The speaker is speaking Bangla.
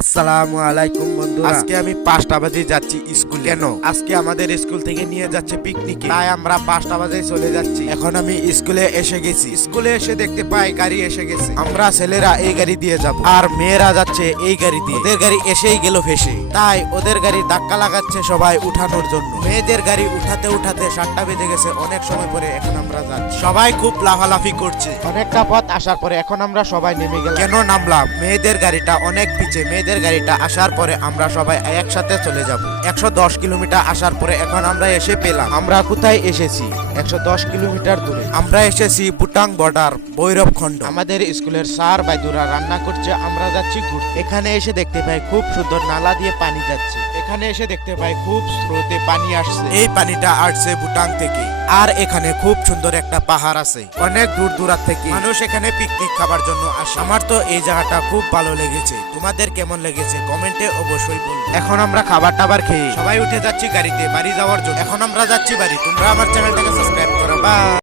আসসালামু আলাইকুম বন্ধুরা, আজকে আমি 5টা বাজে যাচ্ছি স্কুলে। কেন? আজকে আমাদের স্কুল থেকে নিয়ে যাচ্ছে পিকনিকে, তাই আমরা 5টা বাজে চলে যাচ্ছি। এখন আমি স্কুলে এসে গেছি। স্কুলে এসে দেখতে পাই গাড়ি এসে গেছে। আমরা ছেলেরা এই গাড়ি দিয়ে যাব আর মেয়েরা যাচ্ছে এই গাড়ি দিয়ে। ওদের গাড়ি এসেই গেল ভেসে, তাই ওদের গাড়ি ধাক্কা লাগাচ্ছে সবাই উঠানোর জন্য। মেয়েদের গাড়ি উঠাতে উঠাতে 7টা বেজে গেছে। অনেক সময় পরে এখন আমরা যাচ্ছি। সবাই খুব লাফালাফি করছে। অনেকটা পথ আসার পরে এখন আমরা সবাই নেমে গেলাম। কেন নামলাম? মেয়েদের গাড়িটা অনেক পিছে। মেয়েদের গাড়িটা আসার পরে আমরা সবাই একসাথে চলে যাব। 110 কিলোমিটার আসার পরে এখন আমরা এসে পেলাম। আমরা কোথায় এসেছি? 110 কিলোমিটার দূরে আমরা এসেছি বুটাং বর্ডার ভৈরবখণ্ড। আমাদের স্কুলের স্যার বাইদুরা রান্না করছে, আমরা যাচ্ছি ঘুরতে। এখানে এসে দেখতে পাই খুব সুন্দর নালা দিয়ে পানি যাচ্ছে। এখানে এসে দেখতে পাই খুব স্রোতে পানি আসছে। এই পানিটা আসছে বুটাং থেকে। আর এখানে খুব সুন্দর একটা পাহাড় আছে। অনেক দূর দূরান্ত থেকে মানুষ এখানে পিকনিক খাবার জন্য আসে। আমার তো এই জায়গাটা খুব ভালো লেগেছে। তোমাদের কেমন লেগেছে কমেন্টে অবশ্যই বলবে। এখন আমরা খাবার টাবার খেয়ে সবাই উঠে যাচ্ছি গাড়িতে বাড়ি যাওয়ার জন্য। এখন আমরা যাচ্ছি বাড়ি। তোমরা আমার চ্যানেলটাকে সাবস্ক্রাইব করো। বাই।